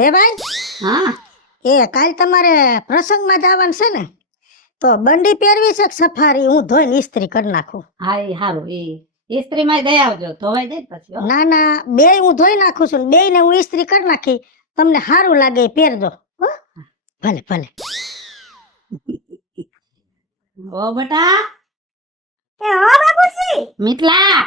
વેવાઈ, હા એ કાલ તમારે પ્રસંગમાં જવાનું છે ને, તો બંડી પહેરવી છે કે સફારી? હું ધોઈને ઇસ્ત્રી કરી નાખું. હા એ સારું, એ ઇસ્ત્રીમાં દઈ આવજો, ધોવાઈ જાય પછી હો. ના ના, બે હું ધોઈ નાખું છું, બે ને હું ઇસ્ત્રી કરી નાખી. તમને સારું લાગે એ પહેરજો હો. ભલે ભલે. ઓ બેટા એ હા બાપુજી. મિથલા,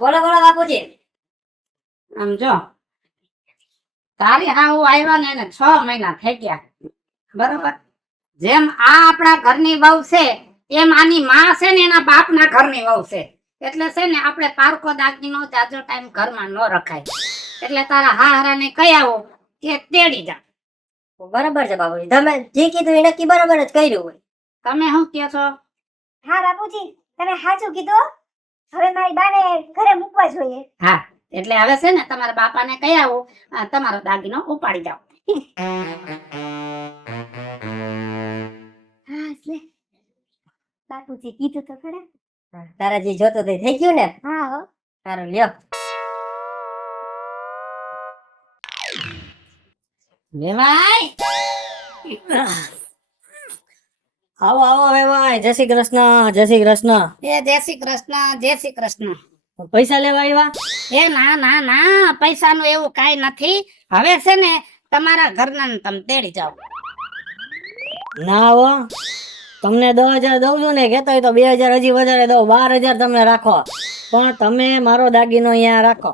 બોલો બોલો બાપુજી. આમ જો તારી હાવ આવ્યા ને એને 6 મહિના થઈ ગયા, બરોબર? જેમ આ આપણા ઘરની વહુ છે એમ આની માં છે ને એના બાપના ઘરની વહુ છે. એટલે છે ને આપણે પારકો દાગીનો જાજો ટાઈમ ઘરમાં ન રખાય. એટલે તારા હારાને કહી આવો કે તેડી જા. બરાબર છે બાપુજી, તમે જે કીધું એ નક્કી બરાબર જ કર્યું હોય. તમે શું કહો છો? હા બાપુજી, તમે સાચું કીધું. હવે મારી બાને ઘરે મૂકવા જોઈએ. હા, એટલે હવે છે ને તમારા બાપાને કહી આવો, તમારો દાગીનો ઉપાડી જાઓ. હા લે, બાપુજી કીધું તો ખરા. તારા જે જોતો તે થઈ ગયું ને? હા હો. સારું લ્યો. વેવાઈ, આવો આવો વેવાઈ, જય શ્રી કૃષ્ણ, જય શ્રી કૃષ્ણ. એ જય શ્રી કૃષ્ણ, જય શ્રી કૃષ્ણ. પૈસા લેવા આવ્યા? એ ના ના ના, પૈસાનું એવું કાઈ નથી. હવે છે ને તમારા ઘરના ને તમે તેડી જાઓ. ના હો, તમને 10,000 દઉં છું ને, કહેતો હોય તો 2,000 હજી વધારે દઉં, 12,000 તમે રાખો, પણ તમે મારો દાગીનો અહીંયા રાખો.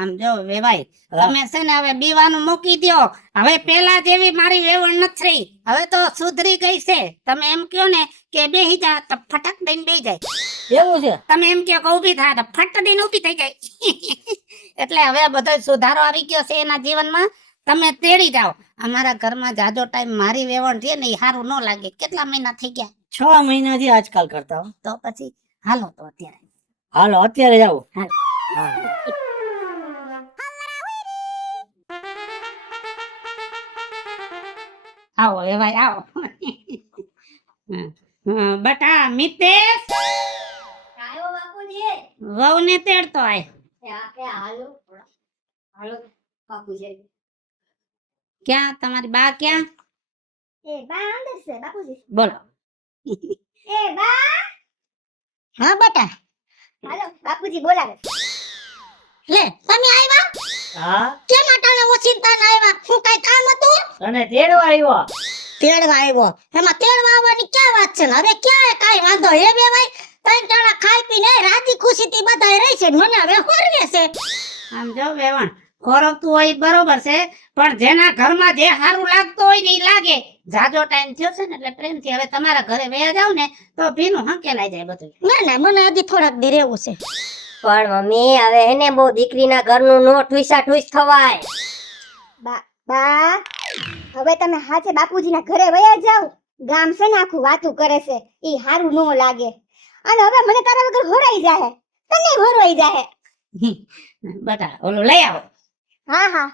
આમ જો વેવાઈ, તમે છે ને હવે બીવાનું મૂકી દ્યો. હવે પેલા જેવી મારી વેવણ નથી રહી, હવે તો સુધરી ગઈ છે. તમે એમ કયો ને કે બેહી જા તો ફટક દઈને બેહી જાય. એવું છે? તમે એમ કયો કે ઊભી થા તો ફટ દઈને ઊભી થઈ જાય. એટલે હવે બધો સુધારો આવી ગયો છે એના જીવનમાં. તમે તેડી જાઓ. અમારા ઘરમાં જાજો ટાઈમ મારી વેવણ છે ને એ સારું ન લાગે. કેટલા મહિના થઈ ગયા? 6 મહિનાથી આજકાલ કરતા હો. તો પછી હાલો તો અત્યારે. હાલો અત્યારે જાવ. હાલ. આવો વેવાઈ આવો. બટા મિતેશ, આવ્યો બાપુજી. વહુને તેડતો આય. હાલો હાલો બાપુજી. ક્યાં તમારી બા ક્યાં? એ બા અંદર છે બાપુજી. બોલો. એ બા. હા બેટા. હાલો બાપુજી બોલાવે. લે તમે આવ્યા? હા. કેમ અટાણે ઓચિંતા ના આવ્યા? શું કઈ કામ હતું? અને તેડવા આવ્યો. તેડવા આવ્યો? એમાં તેડવા આવવાની ક્યાં વાત છે? હવે ક્યાં કાઈ વાંધો હે બેવાઈ? ત્રણ ટાણા ખાઈ પીને રાજી ખુશીથી બધાય રહી છે, મને હવે હોરવે છે. આમ જો વેવણ ખોરવતું હોય ઈ બરોબર છે, પણ જેના ઘરમાં જે સારું લાગતું હોય ને ઈ લાગે. જાજો ટાઈમ થયો છે ને એટલે પ્રેમથી હવે તમારા ઘરે વયા જાવ ને તો ભીનું હંકેલાઈ જાય બધું. ના ના, મને હજી થોડાક દી રહેવું છે. પણ મમ્મી હવે એને બહુ દીકરીના ઘરનું નો ઠુસા ઠુસ થવાય. બા હવે તમે હાથે બાપુજીના ઘરે વયા જાવ. ગામ છે ને આખું વાતું કરે છે, ઈ હારું નો લાગે. અને હવે મને તારા વગર હોરાઈ જાહે, તને હોરવાઈ જાહે. બધા ઓલું લઈ આવો. હા હા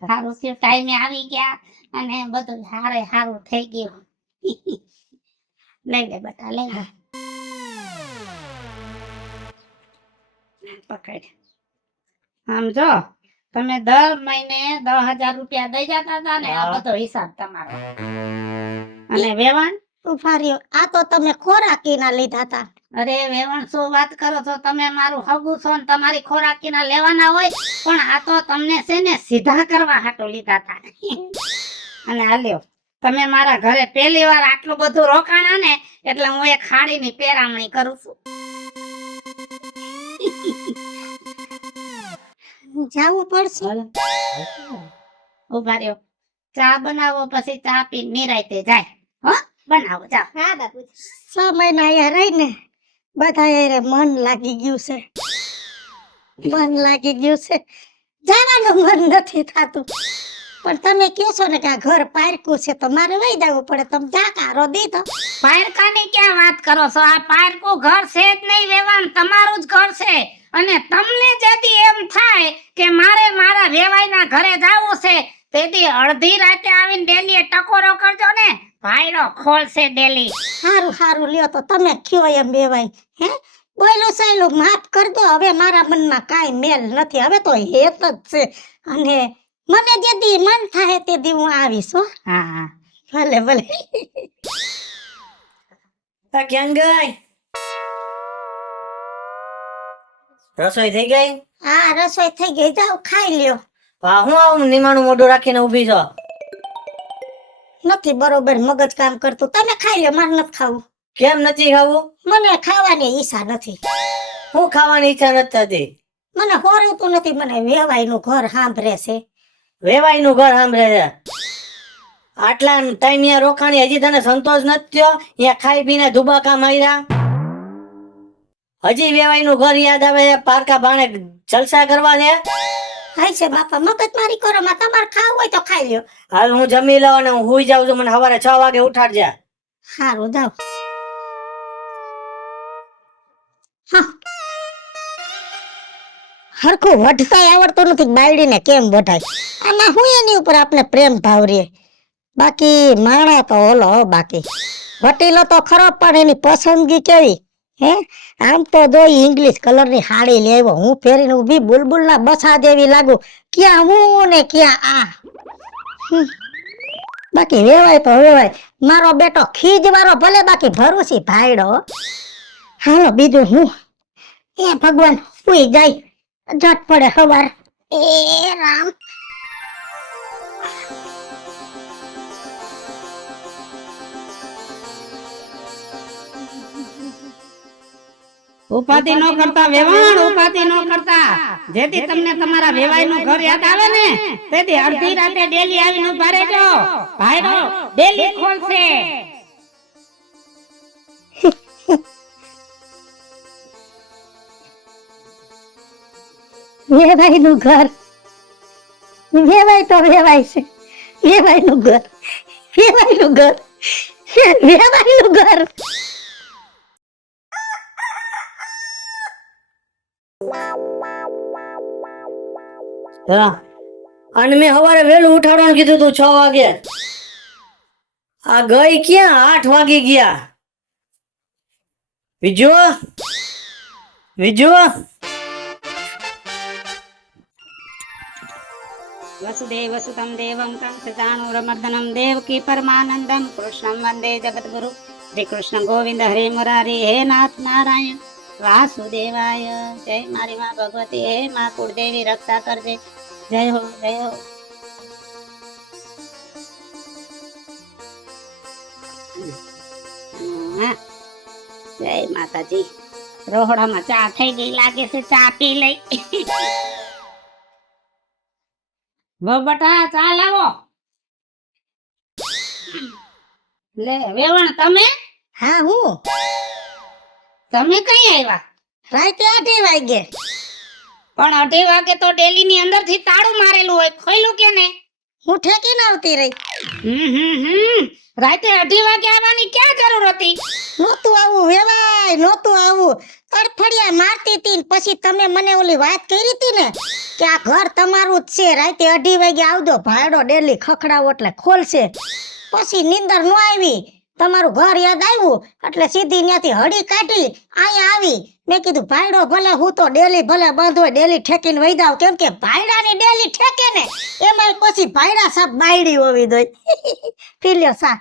સારું થયું ટાઈમે આવી ગયા અને બધું હારે હારું થઈ ગયું. લઈ લે બટા લઈ લે. પકડ. આમ જો તમે દર મહિને 10,000 રૂપિયા દઈ જતા હતા ને, આ બધો હિસાબ તમારો. અને વેવણ ઉભા રહ્યો, આ તો તમે ખોરાકીના લીધા હતા. અરે વેવણ શું વાત કરો છો તમે? મારું હગું છો ને તમારી ખોરાકીના લેવાના હોય, પણ આ તો તમને છે ને સીધા કરવા હાટો લીધા હતા. અને હાલ્યો તમે મારા ઘરે પહેલી વાર આટલું બધું રોકાણા ને એટલે હું એક ખાડીની પેરામણી કરું છું. જાવું પડશે. ઉભા રહ્યો, ચા બનાવો પછી ચા પી નિરાયતે જાય. હો બનાવો ચા. હા બાપુજી. 6 મહિના અહીંયા રહીને બધા મન લાગી ગયું છે. મન લાગી ગયું છે, જવાનું મન નથી થતું. પણ તમે કહો છો ને કે આ ઘર પારકું છે તો મારે વહી જવું પડે. તમે જાકારો દીધો. પારકાની ક્યાં વાત કરો છો? આ પારકું ઘર છે જ નહીં વેવાણ, તમારું જ ઘર છે. અને તમને જતી એમ થાય કે મારે મારા વેવાઈના ઘરે જાવું છે તેથી અડધી રાતે આવીને ડેલી ટકોરો કરજો ને, ભાઈડો ખોલશે ડેલી. સારું સારું લ્યો તો તમે કયો એમ બેવાય. હે બોયલું સાયલું માફ કરજો. હવે મારા મનમાં કાંઈ મેલ નથી. હવે તો હેત જ છે. અને મને જે દી મન થાય તે દી હું આવીશ હો. હા હા. ભલે ભલે. ક્યાં ગઈ? રસોઈ થઈ ગઈ? હા રસોઈ થઈ ગઈ. જાઓ ખાઈ લ્યો. હું આવું નિમાણું મોઢું રાખીને ઊભી છો? નથી બરોબર મગજ કામ કરતું. તમે ખાઈ લ્યો. મારે નથી ખાવું. કેમ નથી ખાવું? મને ખાવાની ઈચ્છા નથી. હું ખાવાની ઈચ્છા નથી થતી. મને હોરતું નથી. મને વેવાઈનું ઘર સાંભળે છે. વેવાઈનું ઘર સાંભળે છે? આટલા ટાઈમ રોકાણી હજી તને સંતોષ નથી થયો? અહીંયા ખાઈ પીને ધુબાકા માર્યા, હજી વેવાઈનું ઘર યાદ આવે છે? પારકા બાણે જલસા કરવા છે? હાય છે બાપા મગજ મારી કરો માં. તમારે ખાવું હોય તો ખાઈ લ્યો. હાલ હું જમી લઉં અને હું હુઈ જાઉં છું. મને સવારે 6 વાગે ઉઠાડજે. સારું જાઓ. હા હરખું વઢતાય આવડતું નથી. બાયડીને કેમ વઢાય? આમાં હું એની ઉપર આપણે પ્રેમ ભાવ રે. બાકી માણા તો ઓલો બાકી વટીલો તો ખરો પણ એની પસંદગી કેવી. હે આમ તો જો ઇંગ્લિશ કલરની સાડી લેવો. હું પહેરીને ઊભી બુલબુલના બસા જેવી લાગુ. ક્યાં હું ને ક્યાં આ. બાકી વેવાય તો વેવાય. મારો બેટો ખીજવાળો ભલે બાકી ભરૂસી ભાઈડો. હાલો બીજું હું. એ ભગવાન સુઈ જાય. જટ પડે સવાર. એ રામ. ઉપાધિ નો કરતા વેવાણ, ઉપાધિ નો કરતા. જેથી તમને તમારા વેવાઈનું ઘર યાદ આવે ને, તેથી અડધી રાતે ડેલી આવીને ઉભા રહેજો. ભાઈડો ડેલી ખોલશે. વેવાઈનું ઘર. વેવાય તો વેવાય છે. વેવાઈનું ઘર. વેવાઈનું ઘર. વેવાઈનું ઘર. અને મેં સવારે વહેલું ઉઠાડવાનું કીધું તું 6 વાગે. આ ગઈ ક્યાં? 8 વાગી ગયા. વિજુ, વિજુ. વસુદેવ વસુતમ દેવમ કંસચાણૂરમર્દનમ દેવકી પરમાનંદમ કૃષ્ણમ વંદે જગદગુરુ. શ્રી કૃષ્ણ ગોવિંદ હરે મુરારી. હે નાથ નારાયણ વાસુદેવાય. જય મારી માં ભગવતી. હે માં કુળદેવી રક્ષા કરજે. જય હો જય હો. જય માતાજી. રોહડામાં ચા થઈ ગઈ લાગે છે. ચા પી લઈ. વો બટા ચા લાવો. લે વેવણ તમે? હા હું તમે કઈ આવ્યા? રાતે 8 વાગે. પણ 8 વાગે તો ડેલી ની અંદર થી તાળું મારેલું હોય. ખોલ્યું કે ને? હું ઠેકી આવતી રહી. રાતે 8 વાગે આવવાની ક્યાં જરૂર હતી? નહોતું આવું વેવાય. નહોતું આવું. તડફડિયા મારતી હતી ને પછી તમે મને ઓલી વાત કરી હતી ને કે આ ઘર તમારું જ છે. રાતે 8 વાગે આવજો. ભાડો ડેલી ખખડાવો એટલે ખોલશે. પછી નીંદર નો આવી. તમારું ઘર યાદ આવ્યું એટલે સીધી ત્યાંથી હળી કાઢી અહીંયા આવી. મેં કીધું ભાઈડો ભલે હું તો ડેલી ભલે બંધ હોય ડેલી ઠેકીને વહી જાવ. કેમ કે ભાઈડાની ડેલી ઠેકે ને એમાં પછી ભાઈડા સાપ બાયડી હોવી જોઈએ. પી લ્યો સા.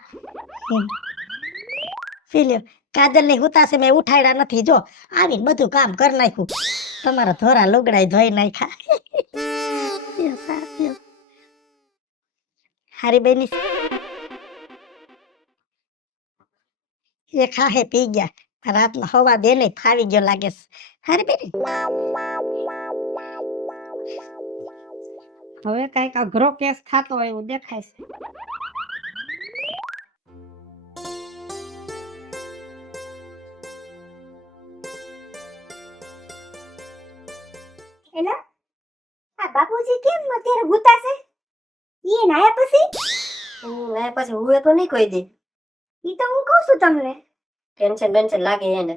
પી લ્યો. કાજલ ની હુતાશે મેં ઉઠાડ્યા નથી. જો આવીને બધું કામ કરી નાખ્યું. તમારા ધોરા લુગડાય ધોઈ નાખ્યા. હારી બેની એ ખાહે પી ગયા. રાતનો હવા દે ને ફાવી ગયો લાગે છે. હારી બેની હવે કઈક અઘરો કેસ થતો હોય એવું દેખાય છે. એલા આ બાપુજી કેમ અત્યારે ભૂતાશે? ઈ નાયા પછી ને પછી હું તો નહીં કોઈ દે. ઈ તો હું કહું છું તમને. ટેન્શન લાગે એને.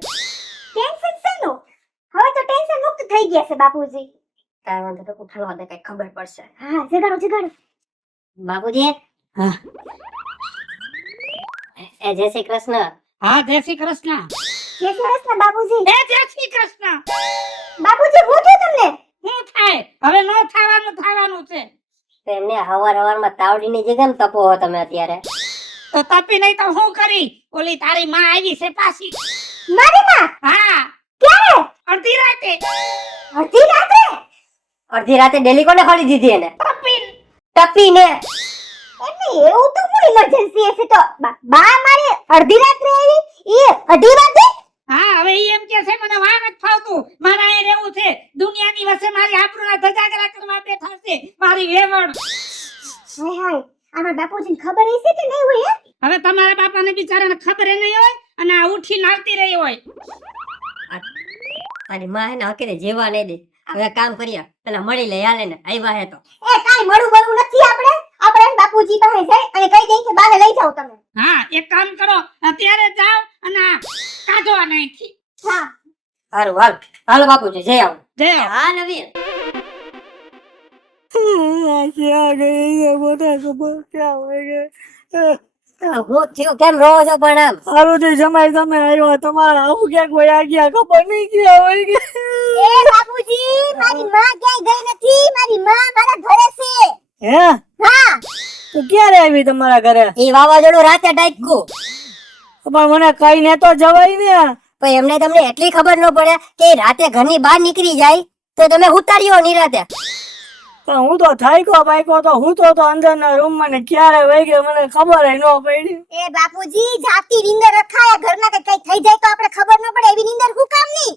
ટેન્શન શેનું? હવે તો ટેન્શન મુક્ત થઈ ગયા છે બાપુજી. કાંઈ વાંધો તો ઉઠાડવા દે, કઈ ખબર પડશે. હા જગાડો જગાડો. બાપુજી હા. એ જય શ્રી કૃષ્ણ. હા જય શ્રી કૃષ્ણ. જય શ્રી કૃષ્ણ બાપુજી. એ જય શ્રી કૃષ્ણ. બાપુજી હું થયું તમને? શું થાય? હવે નો થવાનું છે. તો એમને હવારમાં તાવડીની જગ્યાએ તપો હો તમે અત્યારે. તો તપી નહીં તો હું કરી? ઓલી તારી માં આવી છે પાછી. મારી માં? હા. ક્યારે? અડધી રાતે. અડધી રાત્રે? અડધી રાતે ડેલી કોને ખોલી દીધી એને? તપીને. તપીને. એમને એવું તો કોઈ ઇમરજન્સી હશે તો બા મારી અડધી રાત્રે આવી? એ અડધી રાત્રે? હા હવે ઈ એમ કે છે મને વાહ નથી ફાવતું, મારે અહીં રહેવું છે, દુનિયાની વચ્ચે મારી આબરૂના ધજાગરા કરવા બેઠા છે મારી વેવણ. હાય હાય આમાં બાપુજીને ખબર હશે કે નહીં હોય? હવે તમારા બાપાને બિચારાને ખબર ય નહીં હોય અને આ ઉઠીને આવતી રહી હોય. તારી માં હે ને હકેરે જેવા નહીં દે. હવે કામ કરીએ, પેલા મળી લે હાલે ને આવ્યા હે તો. એ કાઈ મળું નથી આપણે એને બાપુજી પાસે જઈ અને કહી દઈ કે બાને લઈ જાવ તમે. હા એક કામ કરો, અત્યારે જાઓ અને આ કાઢો આ નાખી. હા હારું હાલો બાપુજી જઈ આવો. જય હા નવીન. હું થયું કેમ રોવો છો પણ આમ? સારું થયું જમાઈ તમે આવ્યા, તમારા આવું ક્યાંક વયા ગયા ખબર નહીં ક્યાં વહી ગયા. એ બાપુજી મારી માં ક્યાંય ગઈ નથી, મારી માં મારા ઘરે છે. હે હા તો ક્યારે આવી તમારા ઘરે? ઈ વાવાઝોડું રાતે ડાયકું. પણ મને કઈ ને તો જવાય ને. પણ એમને તમને એટલી ખબર ન પડે કે ઈ રાતે ઘરની બહાર નીકળી જાય તો તમે ઉતાર્યો નિરાતે. પણ હું તો થાક્યો બાઈકો તો હું તો અંદરના રૂમ માં ને ક્યારે વહી ગયો મને ખબર ન પડી. એ બાપુજી જાતી નીંદર રખાયા, ઘરમાં કઈ થઈ જાય તો આપણે ખબર ન પડે એવી નીંદર હું કામ ની?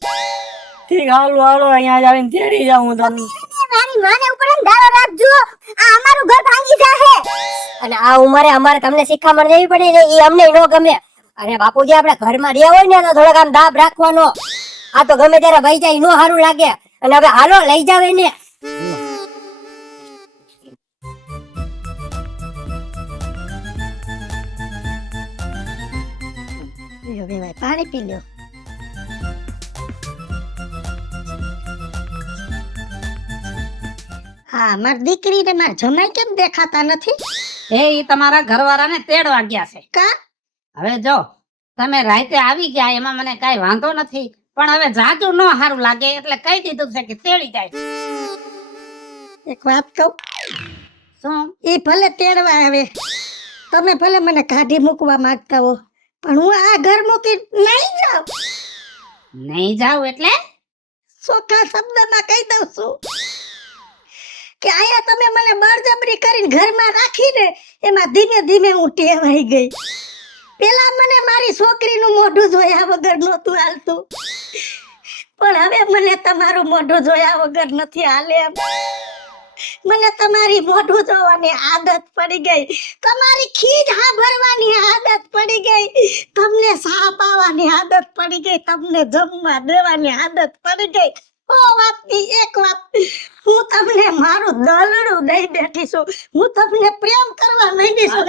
ઠીક હાલો અહીંયા જ આવીને તેડી જાઉં તમને. મારી માને ઉપર દારો રાખજો, આ અમારું ઘર ભાંગી જાહે. અને આ ઉંમરે અમારે તમને શિખામણ દેવી પડી ને ઈ અમને ન ગમે. અને બાપુજી આપણે ઘરમાં રહ્યા હોય ને તો થોડોક આમ દાબ રાખવાનો. આ તો ગમે ત્યારે વહી જાય નો સારું લાગે. અને હવે હાલો લઈ જાવ એને. પાણી પી લ્યો. હા મારી દીકરીને મારા જમાઈ કેમ દેખાતા નથી? એ ઈ તમારા ઘરવાળાને તેડવા ગયા છે. કા હવે જો તમે રાતે આવી ગયા એમાં મને કાઈ વાંધો નથી, પણ હવે જાજુ ન સારું લાગે એટલે કહી દીધું છે કે તેડી જાય. એક વાત કહું, શું? એ ભલે તેડવા આવે, તમે ભલે મને કાઢી મૂકવા માંગતા હો, પણ હું આ ઘર મૂકી નહીં જાઉં. નહીં જાવ એટલે? ચોખ્ખા શબ્દમાં કહી દઉં છું કે આયા તમે મને બળજબરી કરીને ઘરમાં રાખીને એમાં ધીમે ધીમે હું ટેવાઈ ગઈ. પેલા મને મારી છોકરીનું મોઢું જોયા વગર નહોતું હાલતું, પણ હવે મને તમારું મોઢું જોયા વગર નથી હાલે એમ. મને તમારી મોઢું જોવાની આદત પડી ગઈ, તમારી ખીજ સાંભળવાની આદત પડી ગઈ, તમને સા પાવાની આદત પડી ગઈ, તમને જમવા દેવાની આદત પડી ગઈ. ઓ વાતની એક વાત, હું તમને મારું દલડું દઈ બેઠી છું, હું તમને પ્રેમ કરવા માંગી છું.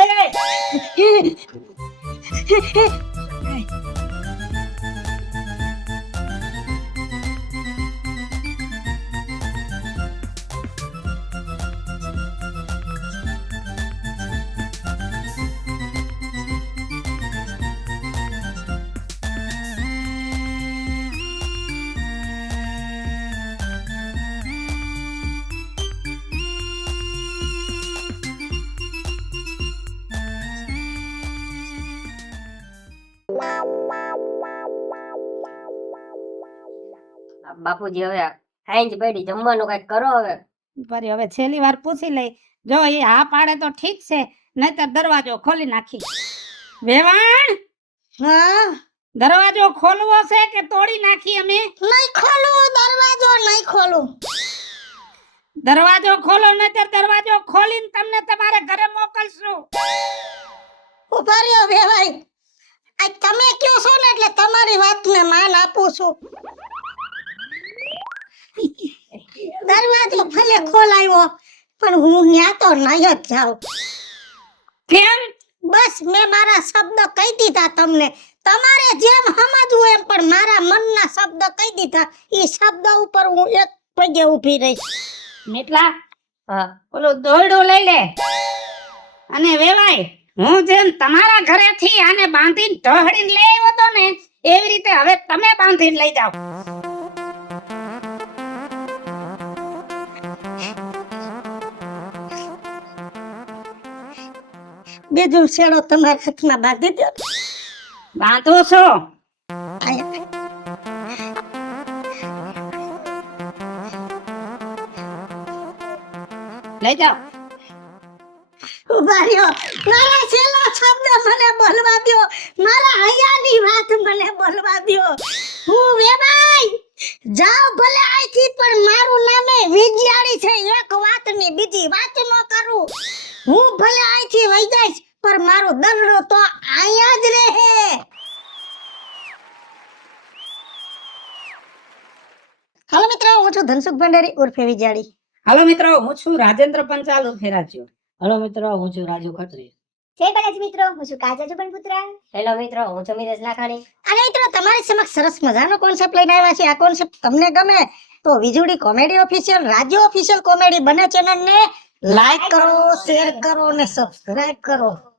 બાપુજી હવે ખાઈ જ પડી, જમવાનું કઈક કરો હવે. ફરી હવે છેલ્લી વાર પૂછી લઈ, જો એ હા પાડે તો ઠીક છે, નહીતર દરવાજો ખોલી નાખી. વેવાણ, હા દરવાજો ખોલવો છે કે તોડી નાખી અમે? નહીં ખોલું દરવાજો, નહીં ખોલું. દરવાજો ખોલો, નહીતર દરવાજો ખોલીને તમને તમારે ઘરે મોકલશું. ઉભા રહ્યો વેવાઈ, આ તમે કયો છો ને એટલે તમારી વાતને માન આપું છું. દરવાજો ભલે ખોલાયો પણ હું ન્યા તો નહીં જ જાઉં. કેમ? બસ મેં મારા શબ્દ કહી દીધા તમને, તમારે જેમ સમજવું એમ, પણ મારા મનના શબ્દ કહી દીધા. એ શબ્દ ઉપર હું એક પગે ઊભી રહીશ. મીઠલા, હા ઓલું દોરડું લઈ લે. અને વેવાય હું જેમ તમારા ઘરેથી આને બાંધીને ઢહડીને લઈ આવ્યો તો ને એવી રીતે હવે તમે બાંધીને લઈ જાઓ. બીજું શેડો તમારા હાથમાં બાંધી દો. બાંધું છું. આયા. લઈ જાઓ. ઉભા રહ્યો. મારા છેલ્લો શબ્દ મને બોલવા દ્યો. મારા હૈયાની વાત મને બોલવા દ્યો. હું વેવાઈ જાવ ભલે આઈથી, પણ મારું નામે વિજયાળી છે. એક વાતની બીજી વાત ન કરું. હું ભલે આઈથી વઈ જઈશ, પણ મારું દરડો તો અહીંયા જ રહે. હાલો મિત્રો, હું છું ધનસુખ ભંડારી ઉર્ફે વિજયાળી. હાલો મિત્રો, હું છું રાજેન્દ્ર પંચાલ ઉર્ફે રાજ્યો. હલો મિત્રો, હું છું રાજુ ખત્રી. જય બાલાજી મિત્રો, હું છું કાજલ જુબનપુત્ર. હેલો મિત્રો, હું છું મિરેશ લાખાણી. અને મિત્રો, તમારી સમક્ષ સરસ મજાનો કોન્સેપ્ટ લઈને આવ્યા છે. આ કોન્સેપ્ટ તમને ગમે તો વીજળી કોમેડી ઓફિશિયલ, રાજ્ય ઓફિશિયલ કોમેડી બંને ચેનલને લાઈક કરો, શેર કરો અને સબસ્ક્રાઇબ કરો.